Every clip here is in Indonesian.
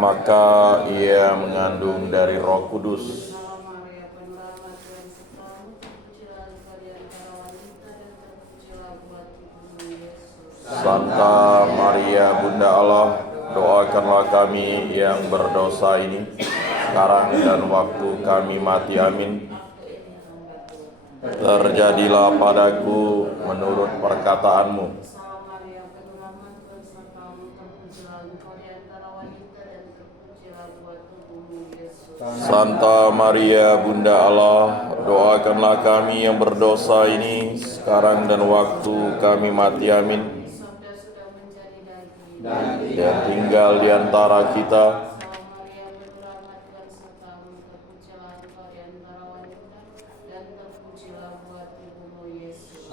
maka ia mengandung dari Roh Kudus. Santa Maria Bunda Allah, doakanlah kami yang berdosa ini, sekarang dan waktu kami mati. Amin. Terjadilah padaku menurut perkataanmu. Santa Maria Bunda Allah, doakanlah kami yang berdosa ini, sekarang dan waktu kami mati. Amin. Dan tinggal di antara kita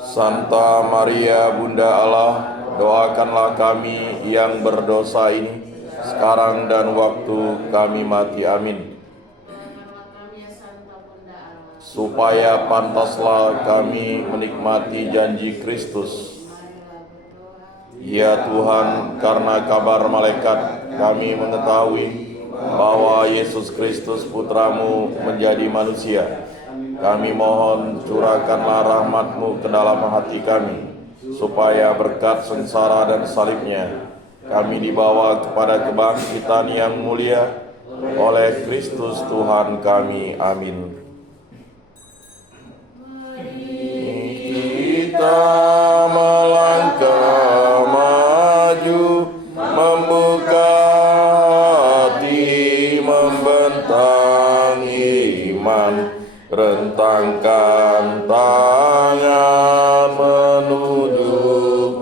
Santa Maria Bunda Allah, doakanlah kami yang berdosa ini, sekarang dan waktu kami mati. Amin. Supaya pantaslah kami menikmati janji Kristus. Ya Tuhan, karena kabar malaikat kami mengetahui bahwa Yesus Kristus Putramu menjadi manusia. Kami mohon curahkanlah rahmat-Mu ke dalam hati kami, supaya berkat sengsara dan salibnya kami dibawa kepada kebangkitan yang mulia oleh Kristus Tuhan kami. Amin. Kita melangkah maju, membuka hati, membentang iman, rentangkan tangan menuju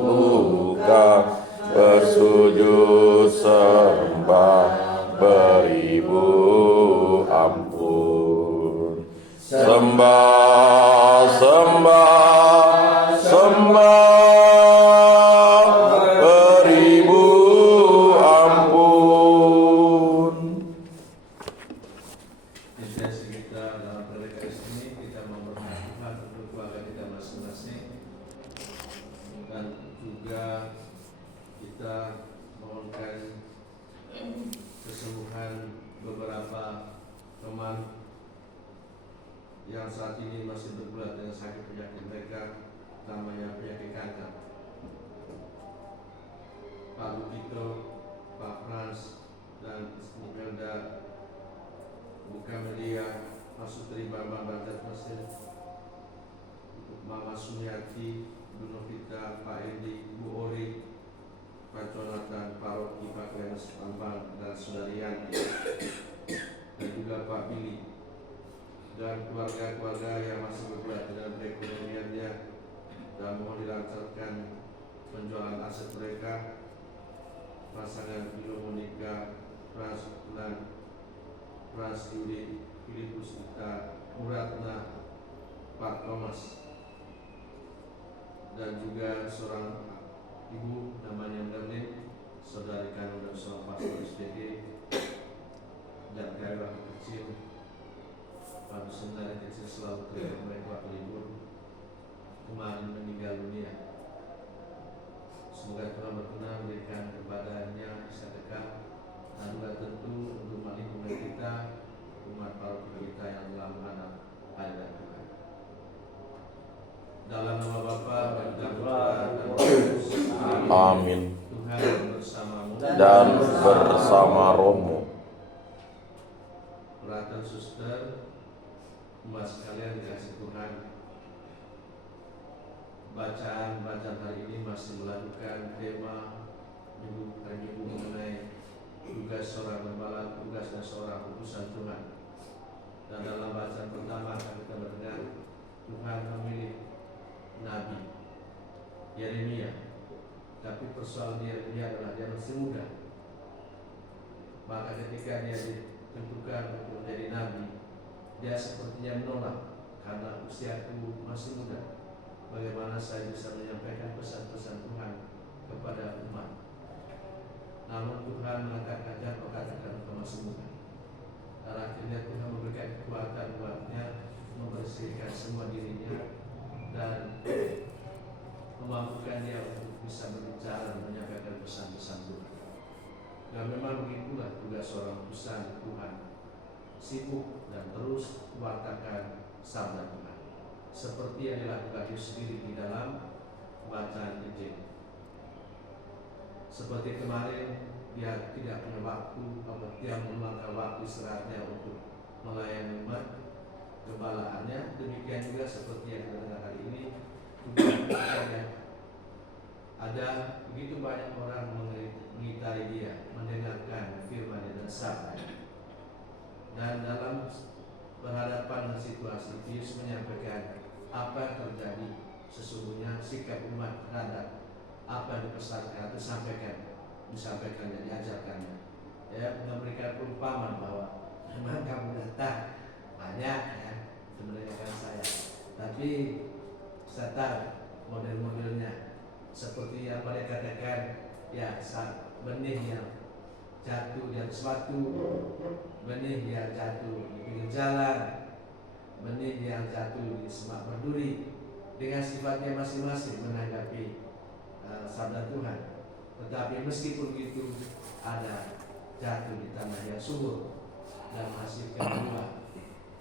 luka, bersujud sembah, beribu ampun. Sembah, sembah, sembah, beribu ampun. Intensi kita dalam perlekas ini, kita memohon Tuhan untuk keluarga kita masing-masing, dan juga kita mohonkan kesembuhan beberapa teman yang saat ini masih bergulat dengan sakit penyakit mereka, namanya penyakit kanker. Pak Lukito, Pak Frans, dan Ibu Melda, Bu Kamelia, Mas Sutri, Bambang Bantet Mesin, Mama Sumiati, Bu Novita, Pak Edi, Bu Ori, Pak Jonathan, Pak Rocky, Pak Klenes, Bambang, dan Saudari Yanti, dan juga Pak Billy, dan keluarga-keluarga yang masih bergulat dengan perekonomiannya, dan mohon dilancarkan penjualan aset mereka. Pasangan Bilo Monika, Pras dan Pras Yudi, Filipus Ita, Muratna, Pak Thomas, dan juga seorang ibu namanya Merlin, saudari kandung dan seorang pastor SPG, dan karyawan kecil, Pak Sundari kecil selalu kerja mereka libur kemarin meninggal dunia. Semoga Tuhan berkenan memberikan kepadanya sedekah, dan juga tentu untuk lingkungan kita, umat paroki kita yang telah menghadap hadirat Tuhan. Dalam nama Bapa dan Putra dan Roh Kudus. Amin. Tuhan bersamamu Dan bersama rohmu. Brother, suster, umat sekalian dikasih Tuhan, bacaan hari ini masih melakukan tema minggu mengenai tugas seorang gembala, tugas dan seorang utusan Tuhan. Dan dalam bacaan pertama kita mendengar Tuhan memilih Nabi Yeremia, tapi persoalan Yeremia adalah dia masih muda. Maka ketika dia ditentukan untuk menjadi nabi, dia sepertinya menolak karena usiaku masih muda. Bagaimana saya bisa menyampaikan pesan-pesan Tuhan kepada umat? Namun Tuhan mengatakan jangan kau katakan kau masih muda. Dan akhirnya Tuhan memberikan kekuatan buatnya, membersihkan semua dirinya, dan memampukan dia untuk bisa berbicara dan menyampaikan pesan-pesan Tuhan. Dan memang begitulah tugas seorang utusan Tuhan, sibuk dan terus mewartakan sabda Tuhan, seperti yang dilakukan Yesus sendiri di dalam bacaan Injil. Seperti kemarin, dia tidak punya waktu atau dia meluangkan waktu istirahatnya untuk melayani umat gembalaannya. Demikian juga seperti yang kita dengar hari ini, ada begitu banyak orang mengitari dia, mendengarkan firman dan sabda. Dan dalam berhadapan dengan situasi itu, Yesus menyampaikan apa yang terjadi sesungguhnya, sikap umat terhadap apa yang dipesankan itu disampaikan dan diajarkannya. Ya, memberikan perumpamaan bahwa memang kamu datang banyak ya, sebenarnya kan saya, tapi saya tahu model-modelnya seperti yang mereka katakan, ya, benih yang jatuh di atas batu, benih yang jatuh di pinggir jalan, benih yang jatuh di semak berduri, dengan sifatnya masing-masing menanggapi sabda Tuhan. Tetapi meskipun itu ada jatuh di tanah yang subur dan menghasilkan buah.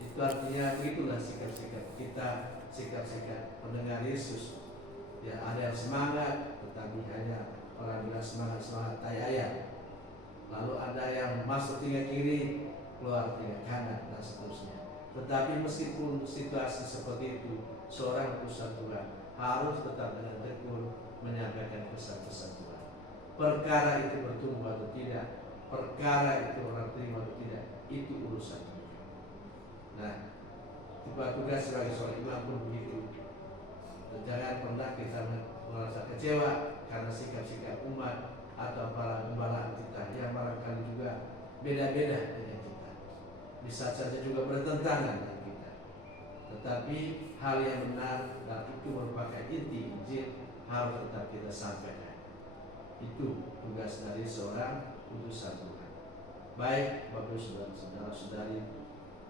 Itu artinya begitulah sikap-sikap kita, sikap-sikap pendengar Yesus. Ya, ada yang semangat, tetapi hanya orang bilang semangat tayaya. Lalu ada yang masuk tinggal kiri, keluar tinggal kanan, dan seterusnya. Tetapi meskipun situasi seperti itu, seorang utusan Tuhan harus tetap dengan tekun menyampaikan pesan-pesan Tuhan. Perkara itu bertumbuh atau tidak, perkara itu orang terima atau tidak, itu urusan Tuhan. Nah, tugas sebagai seorang imam pun begitu. Jangan pernah kita merasa kecewa karena sikap-sikap umat atau para gembala kita yang barangkali juga beda-beda dengan kita, bisa saja juga bertentangan dengan kita. Tetapi hal yang benar dan itu merupakan inti Injil harus tetap kita sampaikan. Itu tugas dari seorang utusan Tuhan. Baik Bapak saudara-saudari,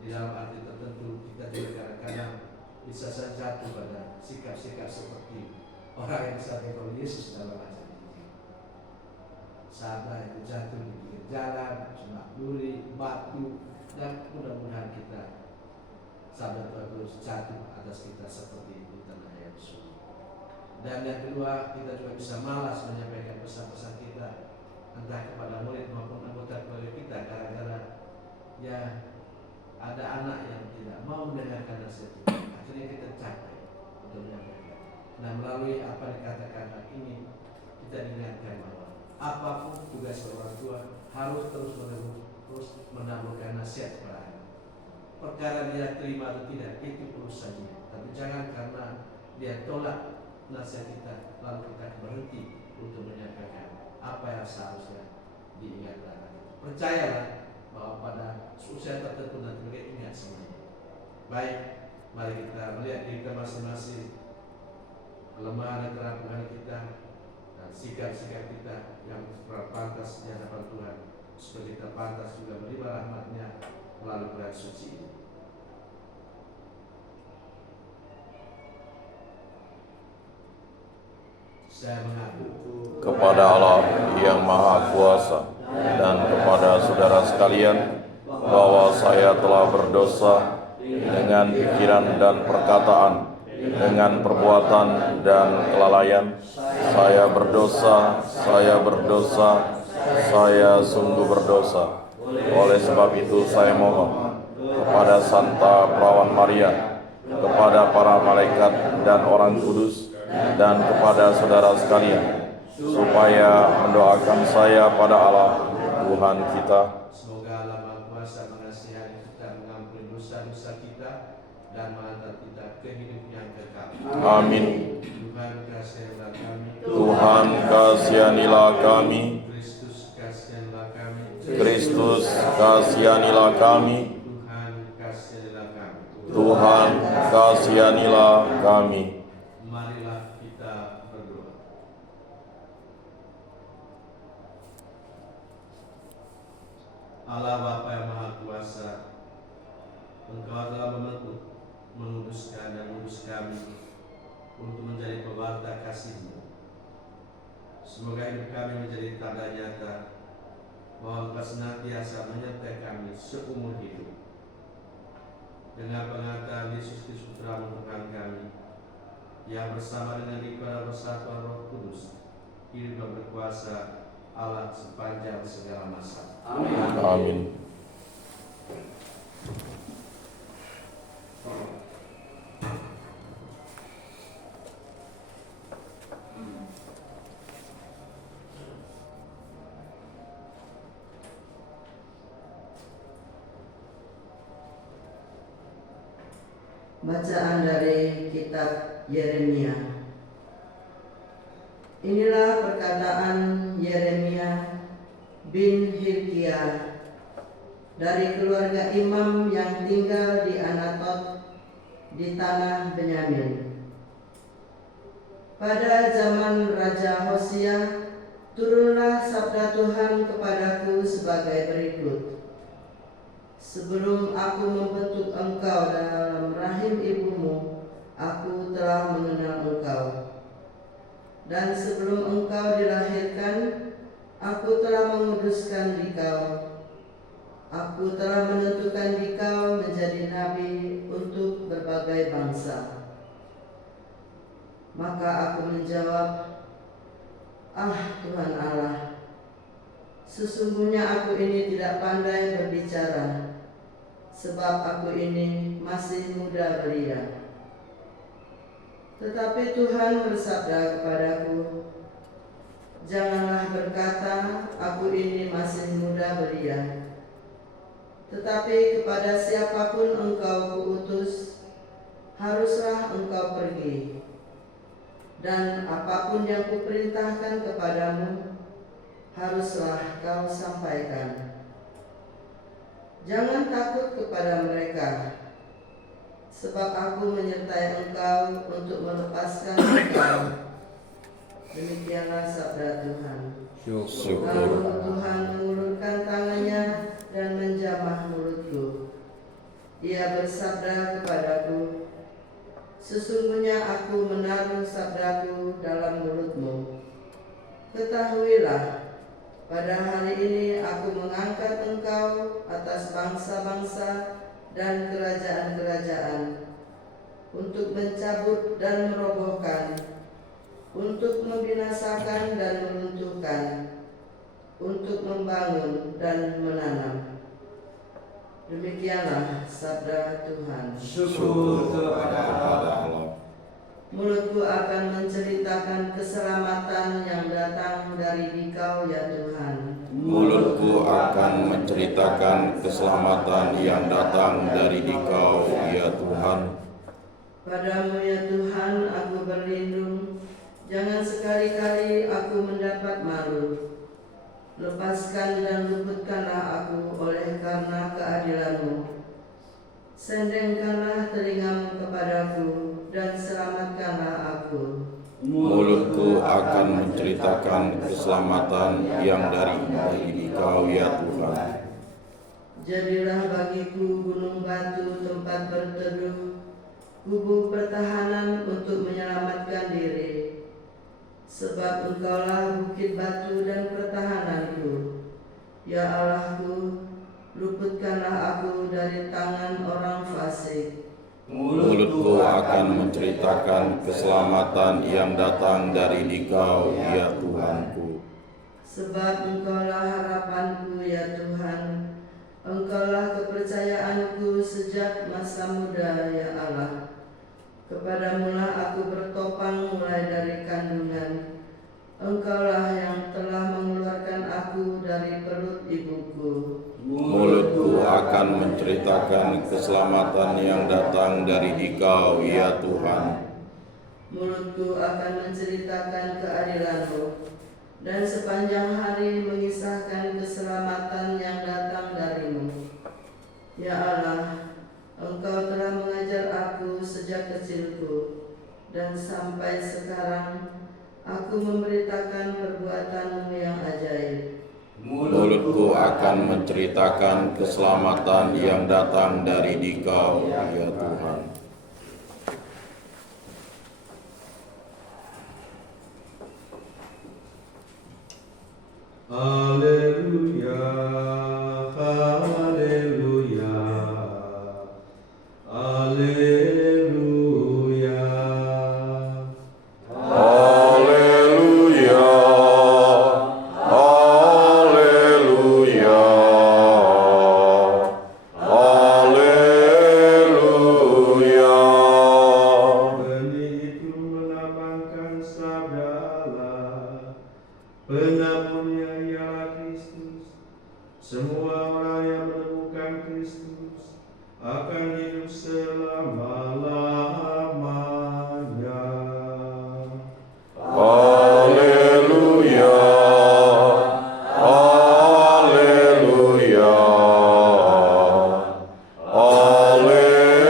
di dalam arti tertentu kita juga kadang-kadang bisa saja jatuh pada sikap-sikap seperti orang yang disampaikan oleh Yesus dalam bacaan Injil. Sabda itu jatuh di pinggir jalan, semak duri, batu, dan mudah-mudahan kita sabda Tuhan terus jatuh atas kita seperti itu tanah yang subur. Dan yang kedua, kita juga bisa malas menyampaikan pesan-pesan kita entah kepada murid maupun anggota keluarga kita, gara-gara ya ada anak yang tidak mau mendengarkan nasihat kita. Akhirnya kita capek untuk menyampaikan. Nah, melalui apa yang dikatakan hari ini, kita diingatkan bahwa apapun tugas orang tua harus terus menaburkan nasihat kepada anak. Perkara dia terima atau tidak itu urusannya, tapi jangan karena dia tolak nasihat kita lalu kita berhenti untuk menyampaikan apa yang seharusnya diingatkan. Percayalah bahwa pada usia tertentu nanti mereka ingat semuanya. Baik, mari kita melihat diri kita masing-masing, kelemahan dan kerampuhan kita dan sikap-sikap kita yang pantas di hadapan Tuhan, supaya kita pantas juga menerima rahmat-Nya melalui bulan suci ini. Saya mengaku kepada Allah yang Maha Kuasa dan kepada saudara sekalian bahwa saya telah berdosa dengan pikiran dan perkataan, dengan perbuatan dan kelalaian. Saya berdosa, saya sungguh berdosa. Oleh sebab itu saya mohon kepada Santa Perawan Maria, kepada para malaikat dan orang kudus, dan kepada saudara sekalian, supaya mendoakan saya pada Allah Tuhan kita. Semoga Allah Maha Kuasa mengasihani kita, mengampuni dosa-dosa kita, dan menghantar kita ke hidup yang kekal. Amin. Tuhan kasihilah kami. Tuhan kasihanilah kami. Kristus kasihilah kami. Kristus kasihanilah kami. Tuhan kasihilah kami. Tuhan kasihanilah kami. Marilah kita berdoa. Allah Bapa yang Maha Kuasa, Engkau telah membentuk, menguduskan dan mengurus kami untuk menjadi pewarta kasih-Mu. Semoga hidup kami menjadi tanda nyata Mohon Engkau senantiasa menyertai kami seumur hidup. Dengan pengangkatan Yesus Kristus Putra-Mu Tuhan kami, yang bersama dengan ibadah persatuan Roh Kudus, hidup dan berkuasa Allah sepanjang segala masa. Amin. Amin. Bacaan dari kitab Yeremia. Inilah perkataan Yeremia bin Hilkiah dari keluarga imam yang tinggal di Anatot di tanah Benyamin. Pada zaman Raja Hosea, turunlah sabda Tuhan kepadaku sebagai berikut. Sebelum aku membentuk engkau dalam rahim ibumu, aku telah mengenal engkau. Dan sebelum engkau dilahirkan, aku telah menguduskan dikau. Aku telah menentukan dikau menjadi nabi untuk berbagai bangsa. Maka aku menjawab, "Ah Tuhan Allah, sesungguhnya aku ini tidak pandai berbicara, sebab aku ini masih muda belia." Tetapi Tuhan bersabda kepadaku, "Janganlah berkata, aku ini masih muda belia. Tetapi kepada siapapun engkau kuutus, haruslah engkau pergi. Dan apapun yang kuperintahkan kepadamu, haruslah kau sampaikan. Jangan takut kepada mereka, sebab aku menyertai engkau untuk melepaskan engkau." Demikianlah sabda Tuhan. Syukur. Lalu Tuhan mengulurkan tangannya dan menjamah mulutku. Ia bersabda kepadaku, "Sesungguhnya aku menaruh sabdaku dalam mulutmu. Ketahuilah, pada hari ini aku mengangkat engkau atas bangsa-bangsa dan kerajaan-kerajaan, untuk mencabut dan merobohkan, untuk membinasakan dan meruntuhkan, untuk membangun dan menanam." Demikianlah sabda Tuhan. Syukur kepada Allah. Mulutku akan menceritakan keselamatan yang datang dari Dikau ya Tuhan. Mulutku akan menceritakan keselamatan yang datang dari Dikau, ya Tuhan. Padamu ya Tuhan aku berlindung, jangan sekali-kali aku mendapat malu. Lepaskan dan luputkanlah aku oleh karena keadilan-Mu. Sendengkanlah telingamu kepadaku dan selamatkanlah aku. Mulutku akan menceritakan keselamatan yang dari Dikau, ya Tuhan. Jadilah bagiku gunung batu tempat berteduh, kubu pertahanan untuk menyelamatkan diri. Sebab Engkaulah bukit batu dan pertahananku. Ya Allahku, luputkanlah aku dari tangan orang fasik. Mulutku akan menceritakan keselamatan yang datang dari Dikau, ya Tuhanku. Sebab Engkaulah harapanku ya Tuhan, Engkaulah kepercayaanku sejak masa muda ya Allah. Kepadamulah aku bertopang mulai dari kandungan. Engkaulah yang telah mengeluarkan aku dari perut ibuku. Mulutku akan menceritakan keselamatan yang datang dari Dikau, ya Tuhan. Mulutku akan menceritakan keadilan-Mu, dan sepanjang hari mengisahkan keselamatan yang datang dari-Mu. Ya Allah, Engkau telah mengajar aku sejak kecilku, dan sampai sekarang aku memberitakan perbuatan-Mu yang ajaib. Mulutku akan menceritakan keselamatan yang datang dari Dikau, ya Tuhan. Haleluya. pengampunnya ialah Kristus. Semua orang yang menemukan Kristus akan hidup selama-lamanya. Haleluya, haleluya, haleluya.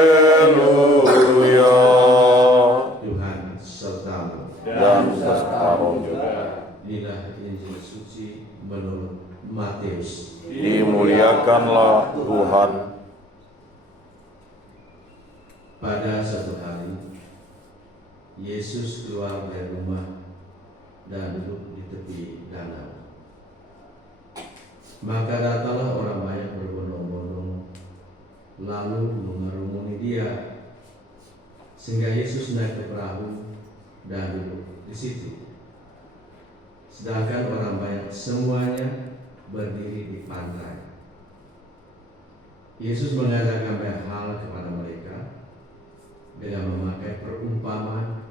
Tuhan sertamu. Dan beserta roh juga. Inilah Injil suci menurut Matius. Dimuliakanlah Tuhan. Pada suatu hari, Yesus keluar dari rumah dan duduk di tepi danau. Maka datanglah orang banyak berbondong-bondong, lalu mengerumuni dia, sehingga Yesus naik ke perahu dan duduk di situ. Sedangkan orang banyak semuanya berdiri di pantai. Yesus mengatakan banyak hal kepada mereka dengan memakai perumpamaan.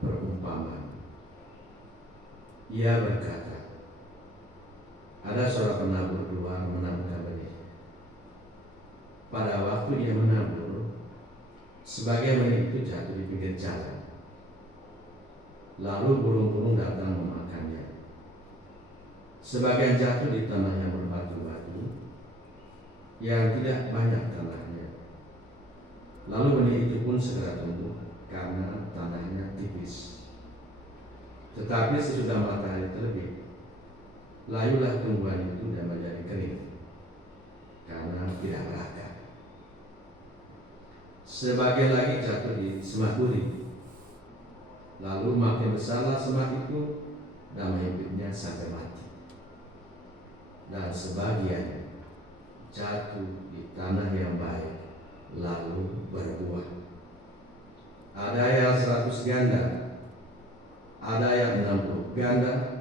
Ia berkata, ada seorang penabur keluar menaburkan benih. Pada waktu dia menabur, sebagian benih itu jatuh di pinggir jalan. Lalu burung-burung datang memakannya. Sebagian jatuh di tanah yang berbatu-batu, yang tidak banyak tanahnya. Lalu benih itu pun segera tumbuh karena tanahnya tipis. Tetapi sesudah matahari terbit, layulah tumbuhan itu dan menjadi kering karena tidak berakar. Sebagian lagi jatuh di semak duri. Lalu makin besarlah semak itu dan menghimpitnya sampai mati. Dan sebagian jatuh di tanah yang baik, lalu berbuah. Ada yang 100 ganda, ada yang 60 ganda,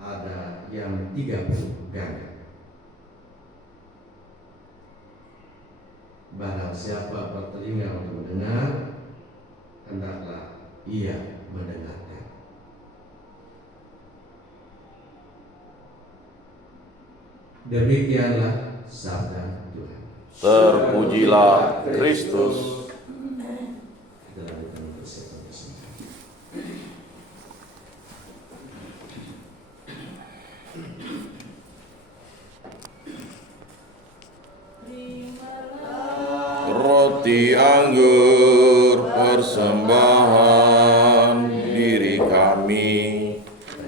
ada yang 30 ganda. Barang siapa bertelinga untuk mendengar, hendaklah ia mendengarkan. Demikianlah sabda Tuhan. Terpujilah Kristus. Kita lanjutkan persiapan bersama. Roti anggur persembahan diri kami,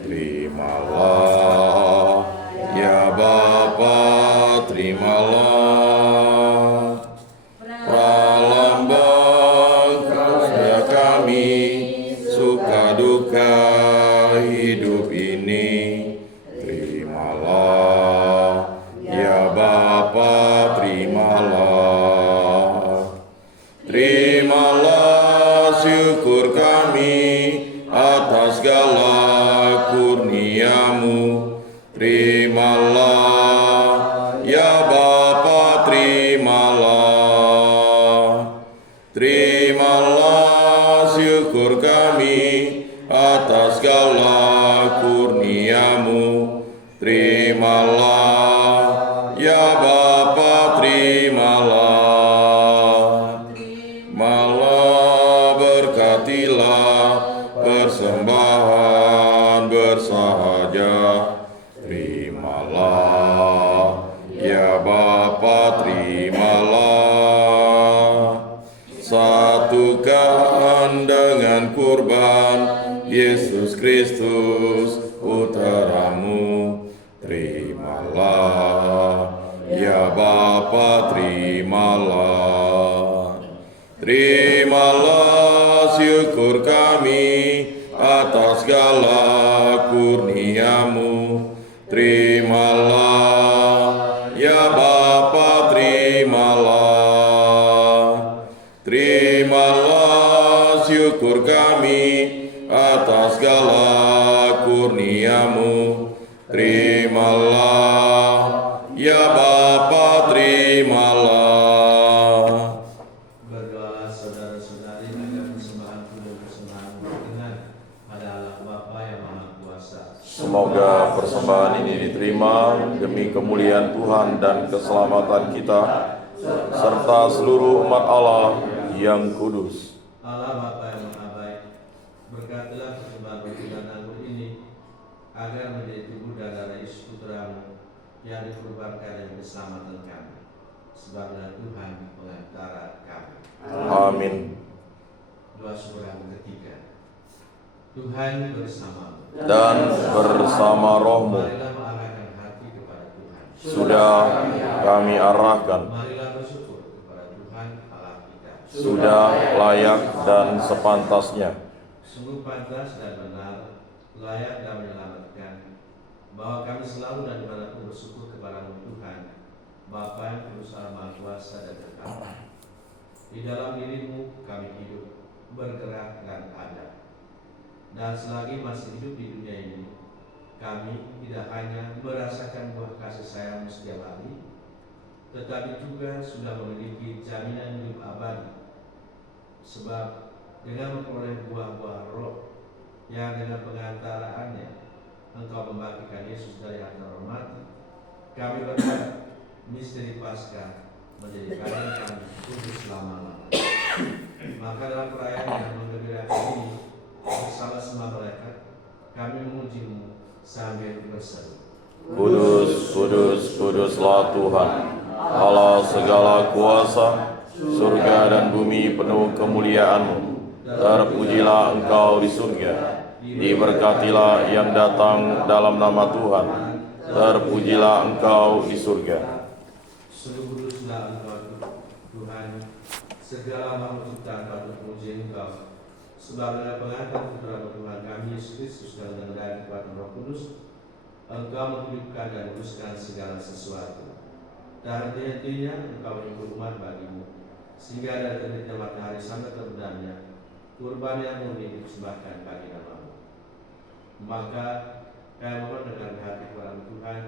terimalah ya Bapa, terimalah pralambang karya kami, suka duka hidup ini, terimalah ya Bapa, terimalah. Terimalah syukur kami atas segala kurnia-Mu. Terimalah ya Bapa, terimalah. Terimalah syukur kami atas segala kurnia-Mu. Terimalah ya Bapa, terimalah. Malah berkatilah persembahan bersahaja. Terimalah ya Bapa, terimalah. Satukan dengan kurban Yesus Kristus putra-Mu. Terimalah ya Bapa, terimalah. Terimalah syukur kami atas segala kurnia-Mu. Terimalah ya Bapa, terimalah. Terimalah syukur kami atas segala kurnia-Mu. Terimalah ya Bapa, terimalah. Berdoa saudara-saudari agar persembahan dan persembahan berkenan pada Allah Bapa yang Maha Kuasa. Semoga persembahan ini diterima demi kemuliaan Tuhan dan keselamatan kita, serta seluruh umat Allah yang kudus. Allah Bapa yang Maha Baik, berkatilah persembahan roti dan anggur ini agar menjadi tubuh dan darah Yesus Putramu yang dikorbankan demi keselamatan kami. Sebablah Tuhan pengantara kami. Amin. Doa syukur yang ketiga. Tuhan bersamamu Dan bersama rohmu marilah mengarahkan hati kepada Tuhan. sudah kami arahkan, Marilah bersyukur kepada Tuhan Allah kita. sudah layak dan sepantasnya. Sungguh pantas dan benar, layak dan menyelamatkan, bahwa kami selalu dan dimanapun bersyukur kepada-Mu Tuhan, Bapa yang kudus, Maha Kuasa dan kekal. Di dalam diri-Mu kami hidup, bergerak dan ada. Dan selagi masih hidup di dunia ini, kami tidak hanya merasakan buah kasih sayang-Mu setiap hari, tetapi juga sudah memiliki jaminan hidup abadi. Sebab dengan memperoleh buah-buah roh yang dengan pengantaraannya Engkau membangkitkan Yesus dari antara orang mati, kami berharap misteri Paskah menjadi bagian kami untuk selama-lamanya. Maka dalam perayaan yang menggembirakan ini, bersama semua malaikat, kami memuji-Mu sambil berseru. Kudus, kudus, kuduslah Tuhan, Allah segala kuasa, surga dan bumi penuh kemuliaan-Mu. Terpujilah Engkau di surga, diberkatilah yang datang dalam nama Tuhan. Terpujilah Engkau di surga. Sungguh kuduslah Engkau Tuhan, segala makhluk ciptaan patut memuji Engkau. Sebab dengan pengantar putra Tuhan kami Yesus Kristus dan dengan kekuatan Roh Kudus, Engkau menghidupkan dan meluruskan segala sesuatu. Dan henti-hentinya Engkau menyebut umat bagi-Mu, sehingga dari terbitnya matahari sampai terbenamnya, kurban yang murni dipersembahkan bagi nama-Mu. Maka kami mohon dengan hati kepada Tuhan,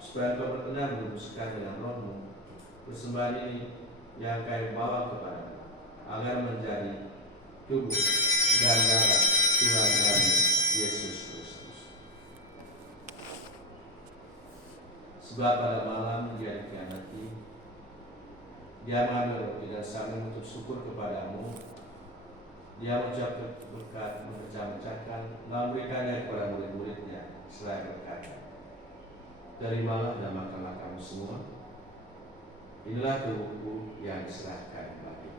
supaya Engkau berkenan meluruskan dengan Roh-Mu persembahan ini yang kami bawa kepada, agar menjadi tubuh dan darah Tuhan kami Yesus Kristus. Sebab pada malam Dia dikhianati, Dia mengambil roti dan sambil mengucap syukur kepadamu, Dia mengucap berkat, memecah-mecahkan, memberikannya kepada murid-muridnya, seraya berkata, terimalah dan makanlah kamu semua. Inilah tubuhku yang diserahkan bagimu.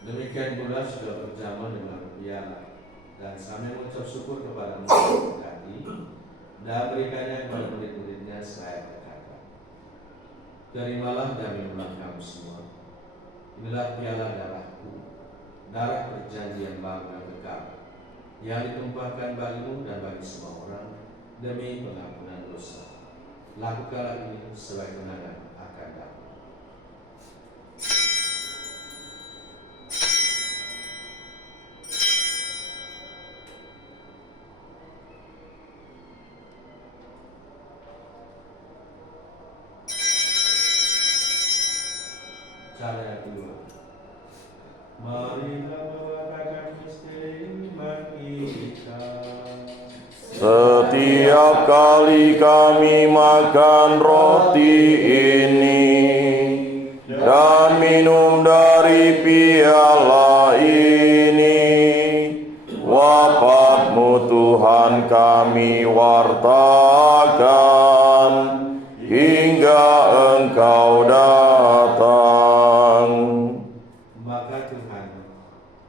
Demikian pula sudah berjamaah dengan piala, dan sambil mengucap syukur kepada murid tadi, dan berikannya kepada murid-muridnya seraya berkata, terimalah dan minumlah kamu semua. Inilah piala darahku, darah perjanjian baru dan kekal, yang ditumpahkan bagimu dan bagi semua orang demi pengampunan dosa. Lakukanlah ini sebagai kenangan akan aku. Cara yang kedua, marilah mengatakan misteri iman kita. Setiap kali kami makan roti ini dan minum dari piala ini, wafat-Mu Tuhan kami wartakan hingga Engkau datang. Maka Tuhan,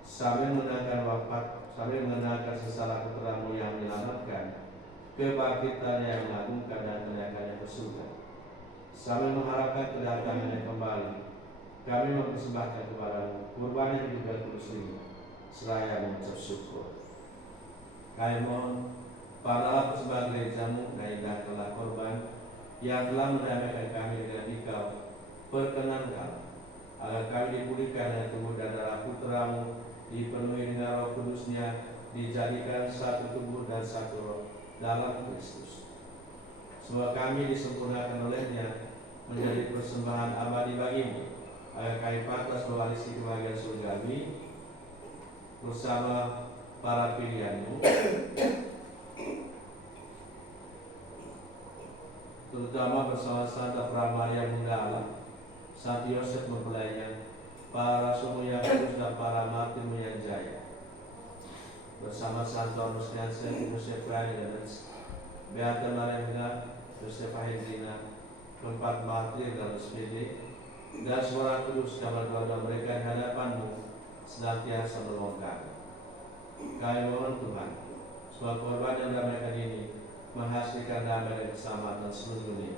sambil mengenangkan sesalah putra-Mu yang menyelamatkan, kebangkitan yang mengagumkan dan kenaikannya ke surga, sambil mengharapkan kedatangannya kembali, kami mempersembahkan kepada-Mu kurban yang juga kudus ini, seraya mengucap syukur. Kami mohon, pahala persembahan gereja-Mu dan indahkanlah korban yang telah mendamaikan kami dengan Dikau, perkenankan agar kami dipulihkan dengan tubuh dan darah putra-Mu, dipenuhi dengan Roh Kudus-Nya, dijadikan satu tubuh dan satu roh, dalam Kristus. Semoga kami disempurnakan olehnya menjadi persembahan abadi bagimu, agar kami pantas mewarisi kebahagiaan surgawi bersama para pilihanmu, terutama bersama Santa Pramaria Bunda Allah, Santo Yosef mempelainya, para rasul yang kudus dan para martir yang jaya, bersama Santo Augustinus, Yosef Ferdinand, Beata Maria Josefa Hendrina, keempat martir dan SPD, dan semua kudus kamar keluarga mereka di hadapanmu senantiasa menolong kami. Kami mohon Tuhan, semua korban yang mereka ini menghasilkan damai dan keselamatan seluruh dunia.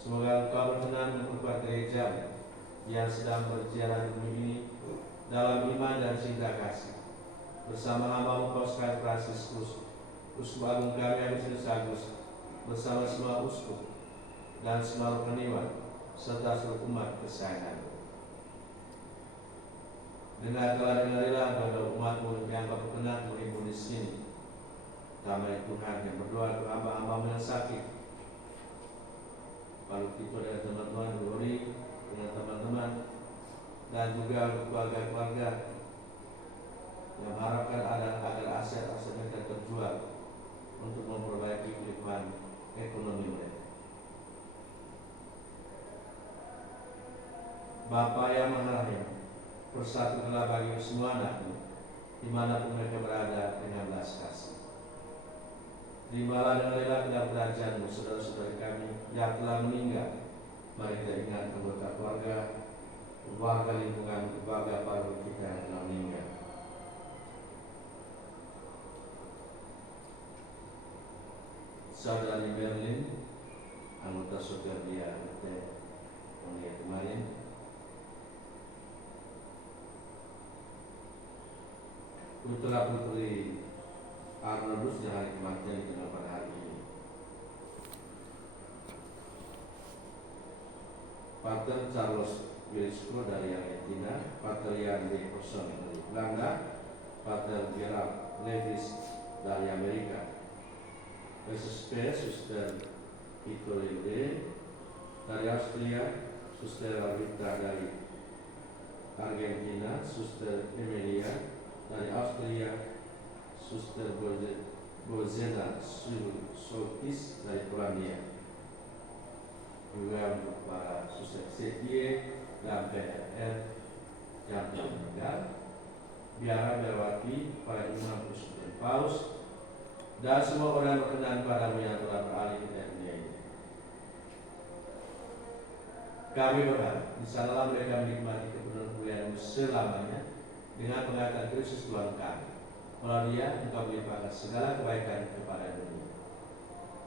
Semoga Engkau berkenan memperkuat gereja yang sedang berjalan di bumi ini dalam iman dan cinta kasih, bersama hamba-Mu Paus Fransiskus, Uskup Agung kami Agustinus Agus, bersama semua uskup dan semua peniwan serta seluruh umat kesayangan. Dengarlah pada umat-Mu yang Kau berkenan menghimpun di sini. Kami Tuhan yang berdoa untuk hamba-hamba-Mu yang sakit. Lalu kita dengan teman-teman Glory, dengan teman-teman, dan juga keluarga-keluarga yang mengharapkan agar aset-aset mereka terjual untuk memperbaiki kehidupan ekonomi mereka. Bapa yang Maha Rahim, persatukanlah bagi semua anak-Mu dimanapun mereka berada dengan belas kasih. Terimalah dengan rela kedatangan-Mu saudara-saudara kami yang telah meninggal. Mari kita ingat anggota keluarga lingkungan, keluarga para kita yang telah meninggal. Saudara di Berlin, anggota saudara dia meninggal kemarin. Putra putri Arnoldus yang hari kematian di tengah pada hari ini. Pater Charles Velasco dari Argentina, Pater Jan de Person dari Belanda, Pater Gerard Levis dari Amerika, SSP Suster Itorinde dari Austria, Suster Rita dari Argentina, Suster Emilia dari Austria, Suster Bozena Soltis dari Polandia. Juga untuk para Suster Setie dan PRR yang telah meninggal, biara Berwati, para imam Uskup Paus, dan semua orang berkenan padamu yang telah beralih ke dunia ini. Kami berharap di sanalah mereka menikmati kebenaran-Mu selamanya dengan pengangkatan Kristus Tuhan kami. Melalui Dia Engkau melimpahkan segala kebaikan kepada dunia.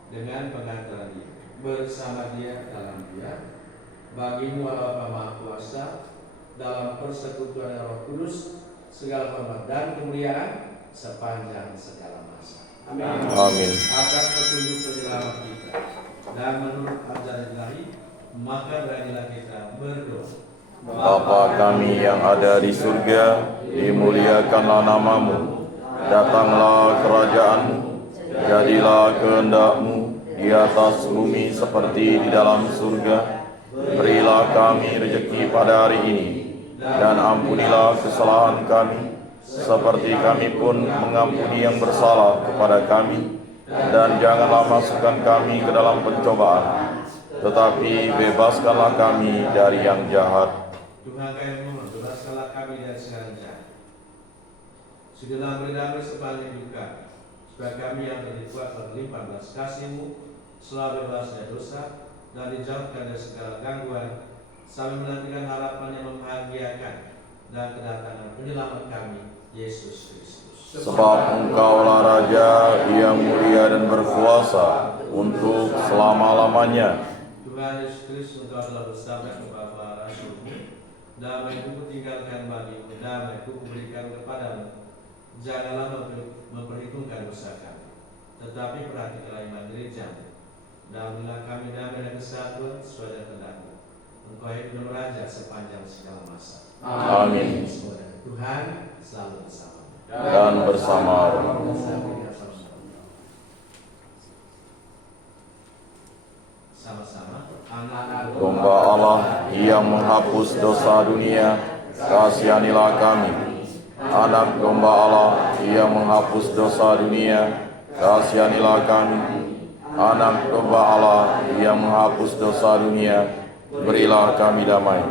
Dengan pengantaran Dia, bersama Dia dalam Dia, bagi-Mu Allah Bapa Maha Kuasa, dalam persekutuan Roh Kudus, segala hormat dan kemuliaan sepanjang segala masa. Amin. Atas petunjuk penyelamat kita dan menurut ajaran Ilahi, maka beranilah kita berdoa. Bapa kami yang ada di surga, dimuliakanlah nama-Mu. Datanglah kerajaan-Mu. Jadilah kehendak-Mu di atas bumi seperti di dalam surga. Berilah kami rezeki pada hari ini, dan ampunilah kesalahan kami, seperti kami pun mengampuni yang bersalah kepada kami. Dan janganlah masukkan kami ke dalam pencobaan, tetapi bebaskanlah kami dari yang jahat. Tuhan kami mohon, bebaskanlah kami dari segala jahat. Sudahlah berdamai sepanjang hidup kami, supaya kami yang terlibat berlimpah belas kasih-Mu, selalu bebas dari dosa dan dijauhkan dari segala gangguan, sambil menantikan harapan yang membahagiakan dan kedatangan penyelamat kami, Yesus Kristus. Sebab Engkaulah Raja yang mulia dan berkuasa untuk selama-lamanya. Tuhan Yesus Kristus, Engkau telah bersabda kepada para rasul-Mu, damai-Ku kutinggalkan bagimu, damai-Ku kuberikan kepadamu. Janganlah memperhitungkan dosa kami, tetapi perhatikanlah iman gereja-Mu. Dan berilah kami damai dan kesatuan sesuai dengan kehendak-Mu. Engkau hidup dan meraja sepanjang segala masa. Amin. Semoga Tuhan selalu bersama Dan bersama yang menghapus dosa dunia, kasihanilah kami. Anak domba Allah yang menghapus dosa dunia, kasihanilah kami. Anak domba Allah yang menghapus dosa dunia, berilah kami damai.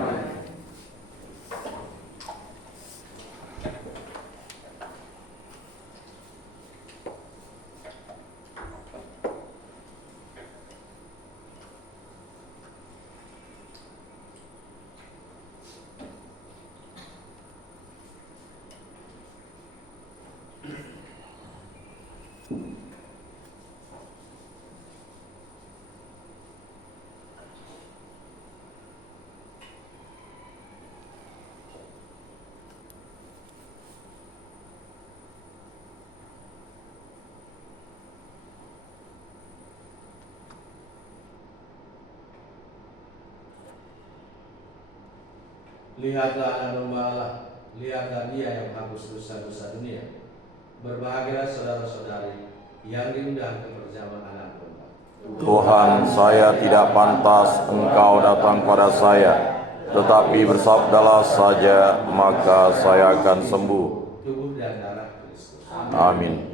Lihatlah anak domba Allah, lihatlah Dia yang menghapus dosa-dosa dunia. Berbahagialah saudara-saudari yang diundang ke perjamuan anak domba. Tuhan, saya tidak pantas Engkau datang pada saya, tetapi bersabdalah saja, maka saya akan sembuh. Tubuh dan darah Kristus. Amin.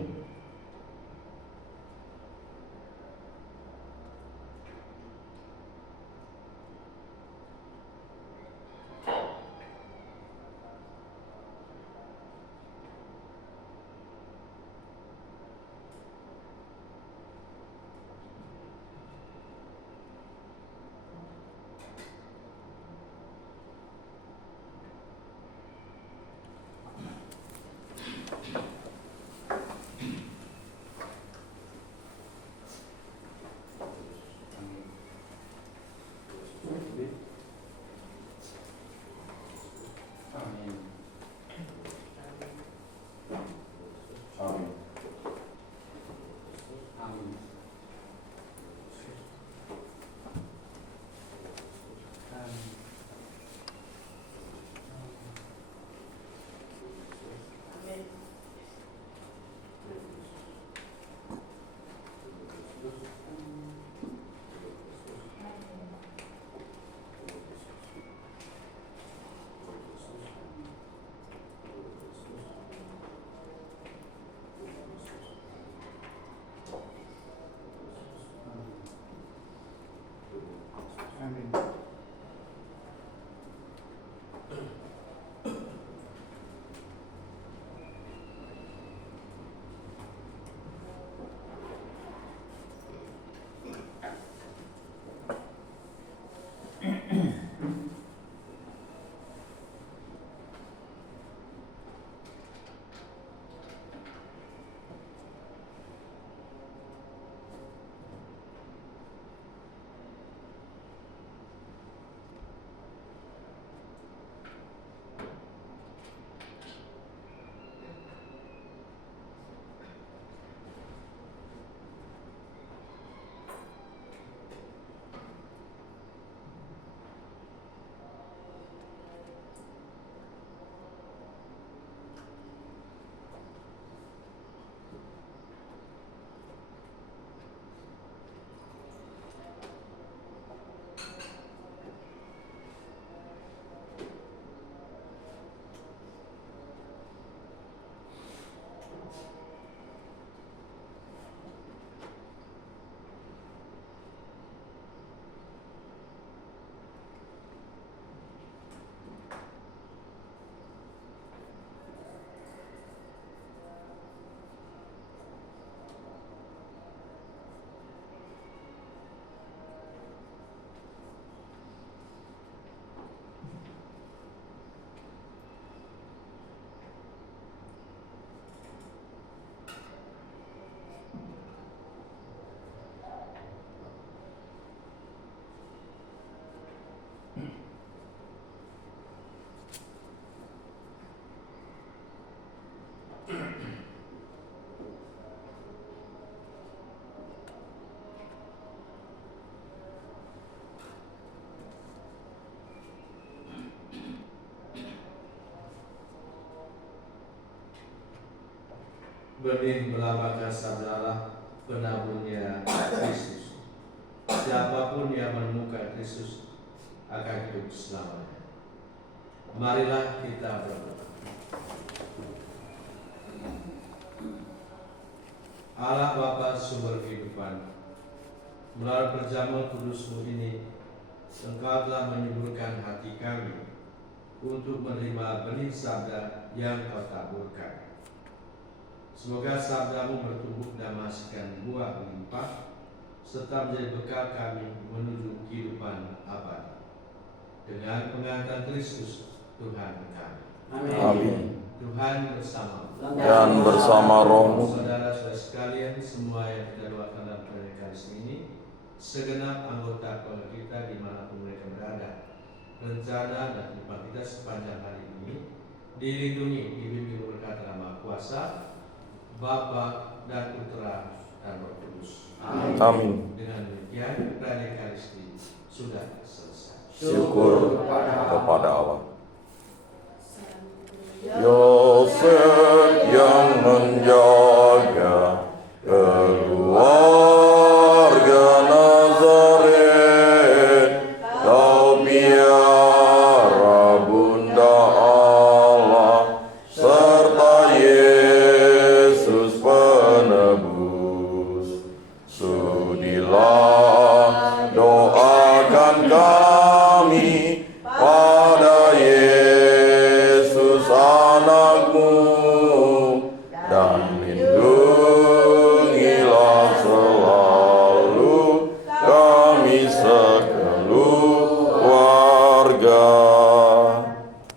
Benih melambangkan sabda Allah, penaburnya Kristus. Siapapun yang menemukan Kristus akan hidup selamanya. Marilah kita berdoa. Allah Bapa sumber kehidupan, melalui perjamuan kudus-Mu ini, Engkau telah menyuburkan hati kami untuk menerima benih sabda yang Kau taburkan. Semoga sabda-Mu bertumbuh dan menghasilkan buah melimpah, serta menjadi bekal kami menuju kehidupan abadi. Dengan pengangkatan Kristus Tuhan kami. Amin. Tuhan bersama Dan bersama rohmu. saudara-saudara sekalian, semua yang kita doakan dalam pernikahan ini, segenap anggota keluarga kita dimanapun mereka berada, rencana dan hidup kita sepanjang hari ini dilindungi, dibimbing berkat dalam Maha Kuasa, Bapa dan Putra dan Roh Kudus. Amin. Dengan demikian, pernikahan Ekaristi sudah selesai. Syukur kepada Allah. Yosef yang menjauh